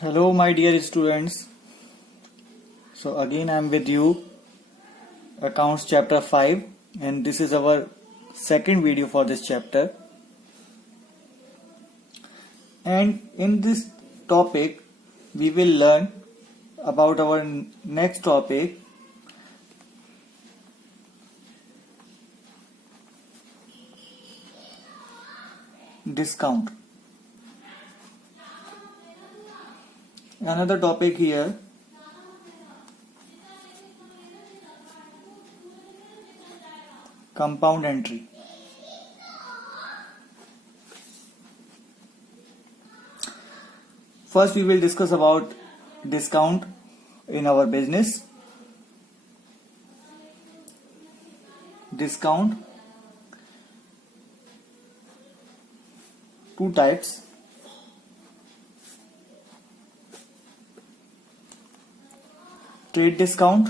Hello, my dear students. So, again, I am with you, Accounts Chapter 5, and this is our second video for this chapter. And in this topic, we will learn about our next topic, discount. Another topic here, compound entry. First, we will discuss about discount in our business. Discount, two types. Trade discount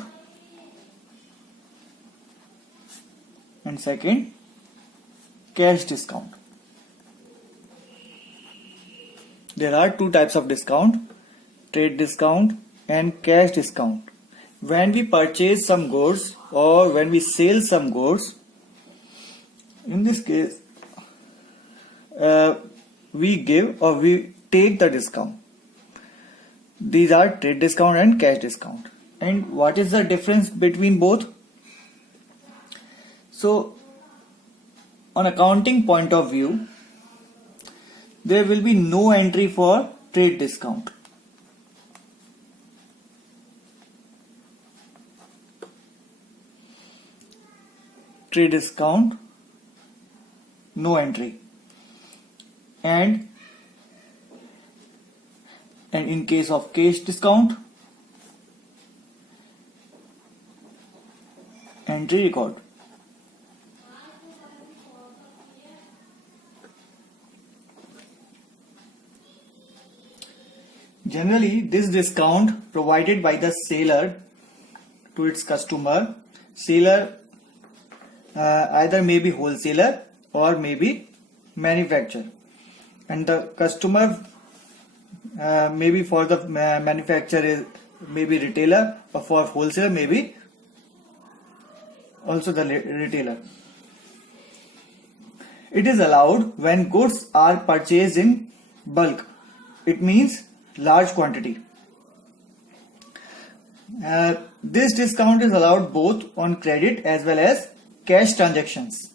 and second, cash discount. There are two types of discount, trade discount and cash discount. When we purchase some goods or when we sell some goods, in this case, we give or we take the discount. These are trade discount and cash discount. And what is the difference between both? So, on accounting point of view, there will be no entry for trade discount. Trade discount, no entry. And in case of cash discount, entry record. Generally, this discount provided by the seller to its customer. Seller either may be wholesaler or may be manufacturer, and the customer maybe for the manufacturer is maybe retailer, or for wholesaler maybe also the retailer. It is allowed when goods are purchased in bulk. It means large quantity. This discount is allowed both on credit as well as cash transactions.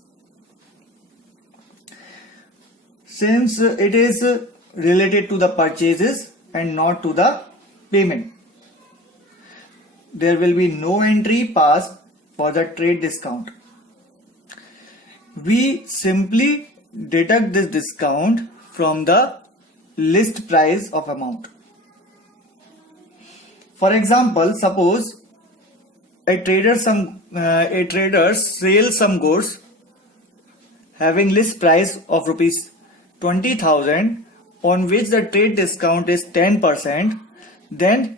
Since it is related to the purchases and not to the payment, there will be no entry passed for the trade discount. We simply deduct this discount from the list price of amount. For example, suppose a trader sells some goods having list price of rupees 20,000, on which the trade discount is 10%, then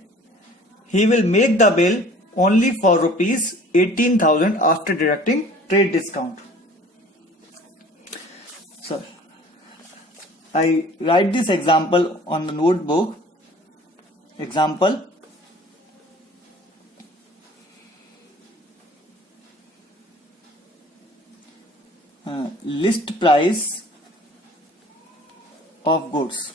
he will make the bill only for rupees 18,000 after deducting trade discount. So, I write this example on the notebook. Example, list price of goods.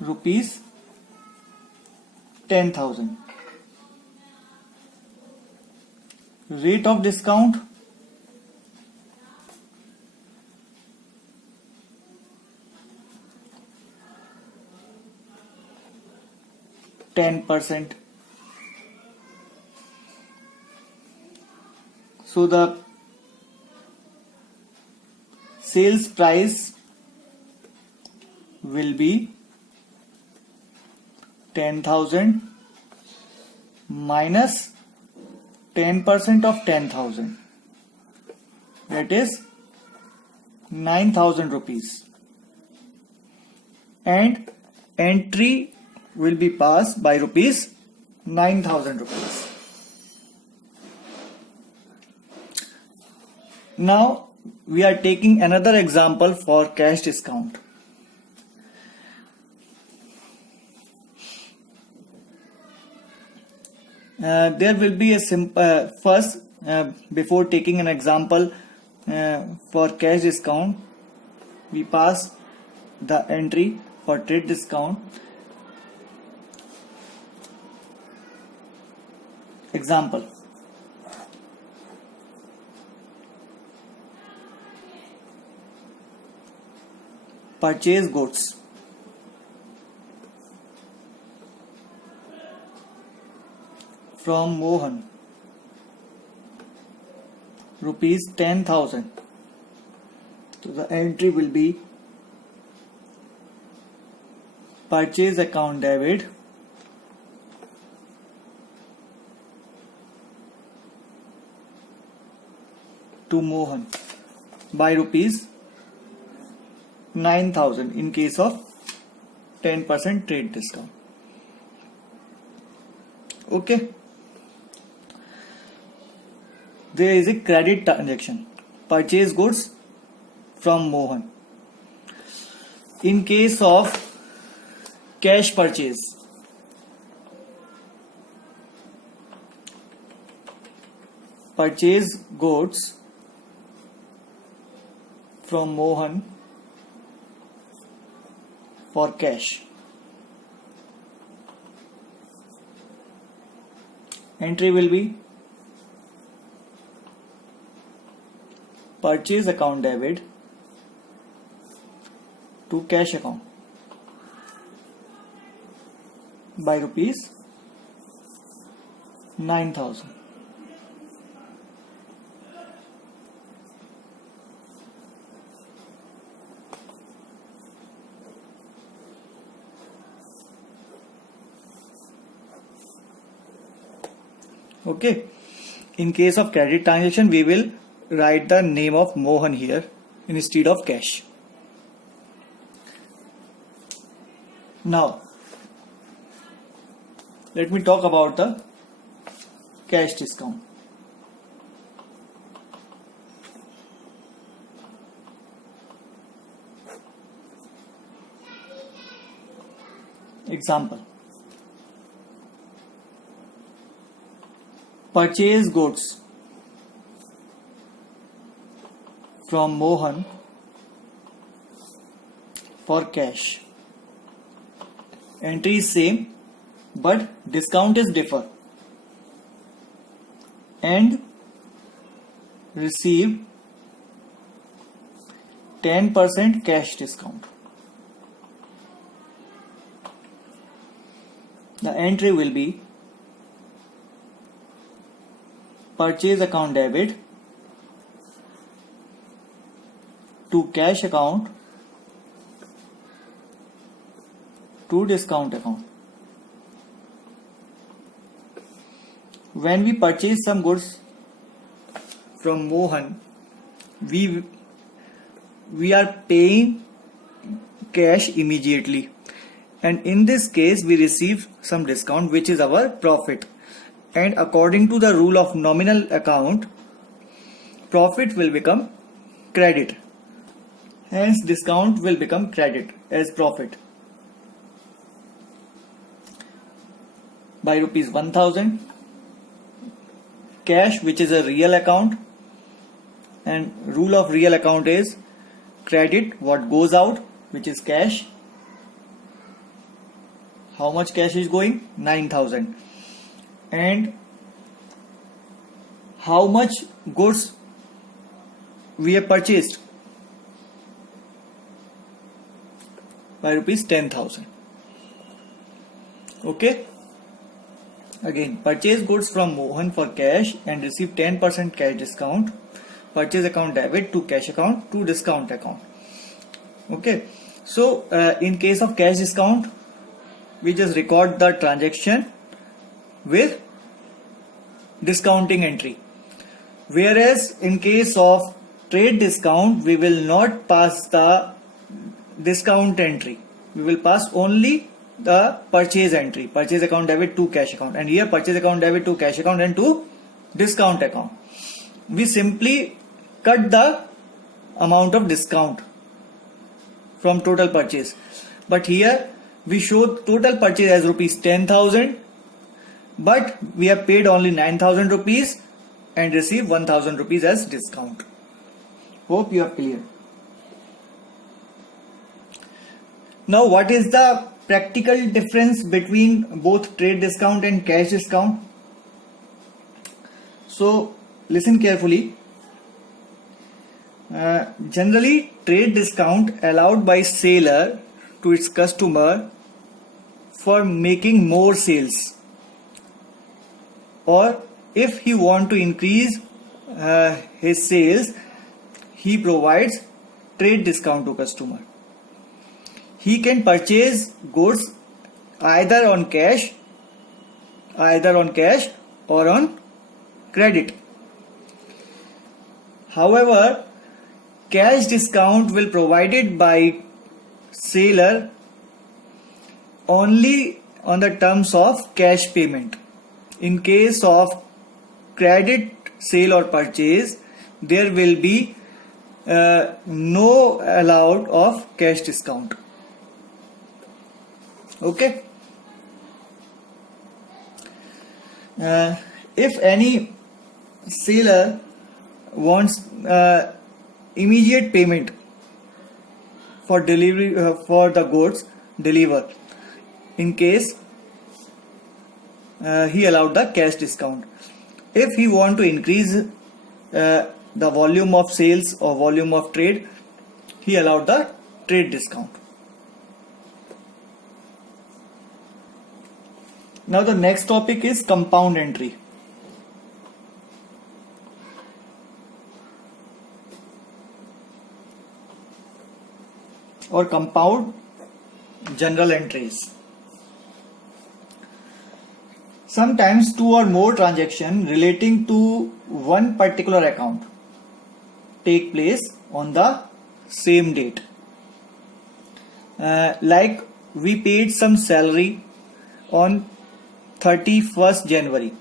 Rupees 10,000. Rate of discount %10. So the sales price will be 10,000 minus 10% of 10,000, that is 9,000 rupees, and entry will be passed by rupees 9,000 rupees. Now we are taking another example for cash discount. There will be a simple first before taking an example for cash discount, we pass the entry for trade discount. Example: purchase goods from Mohan, rupees 10,000. So the entry will be purchase account debit to Mohan by rupees 9,000 in case of 10% trade discount. Okay. There is a credit transaction, purchase goods from Mohan. In case of cash purchase, purchase goods from Mohan for cash. Entry will be purchase account debit to cash account by rupees 9,000. Okay. In case of credit transaction, we will write the name of Mohan here instead of cash. Now, let me talk about the cash discount. Example: purchase goods from Mohan for cash. Entry is same, but discount is differ. And receive 10% cash discount. The entry will be purchase account debit to cash account to discount account. When we purchase some goods from Mohan, we are paying cash immediately, and in this case we receive some discount which is our profit, and according to the rule of nominal account, profit will become credit, hence discount will become credit as profit by rupees 1,000. Cash, which is a real account, and rule of real account is credit what goes out, which is cash. How much cash is going? 9,000. And how much goods we have purchased? By rupees 10,000. Okay. Again, purchase goods from Mohan for cash and receive 10% cash discount. Purchase account debit to cash account to discount account. Okay. So in case of cash discount, we just record the transaction with discounting entry. Whereas in case of trade discount, we will not pass the discount entry. We will pass only the purchase entry, purchase account debit to cash account, and here purchase account debit to cash account and to discount account. We simply cut the amount of discount from total purchase. But here we show total purchase as rupees 10,000, but we have paid only 9,000 rupees and receive 1,000 rupees as discount. Hope you are clear. Now, what is the practical difference between both trade discount and cash discount? So, listen carefully. Generally, trade discount allowed by seller to its customer for making more sales, or if he want to increase his sales, he provides trade discount to customer. He can purchase goods either on cash or on credit. However, cash discount will provided by seller only on the terms of cash payment. In case of credit sale or purchase, there will be no allowed of cash discount. Okay. If any seller wants immediate payment for delivery for the goods deliver, in case he allowed the cash discount. If he want to increase the volume of sales or volume of trade, he allowed the trade discount. Now the next topic is compound entry. Or compound general entries. Sometimes two or more transactions relating to one particular account take place on the same date. Like we paid some salary on 31st January.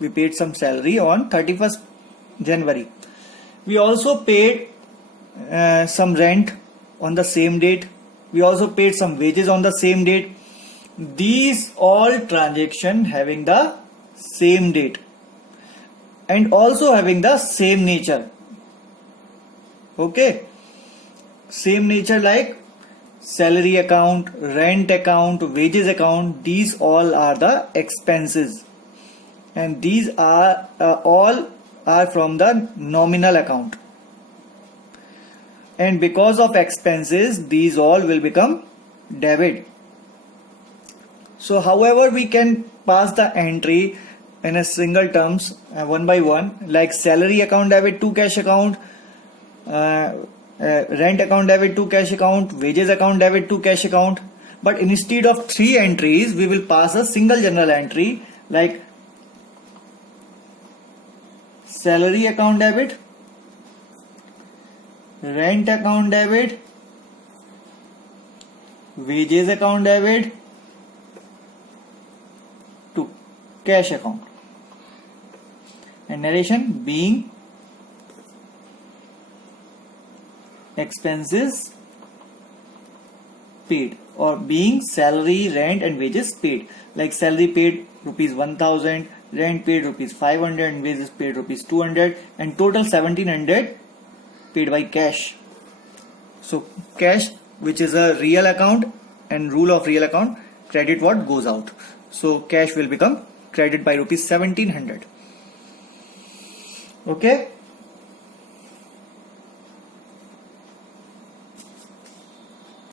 We paid some salary on 31st January. We also paid some rent on the same date. We also paid some wages on the same date. These all transactions having the same date and also having the same nature. Okay, same nature like salary account, rent account, wages account. These all are the expenses, and these are all are from the nominal account. And because of expenses, these all will become debit. So however we can pass the entry in a single terms one by one, like salary account debit to cash account, rent account debit to cash account, wages account debit to cash account. But instead of three entries, we will pass a single general entry like salary account debit, rent account debit, wages account debit to cash account, and narration being expenses paid, or being salary, rent and wages paid. Like salary paid rupees 1000, rent paid rupees 500 and wages paid rupees 200, and total 1700 paid by cash. So cash, which is a real account, and rule of real account, credit what goes out. So cash will become credit by rupees 1700. Okay.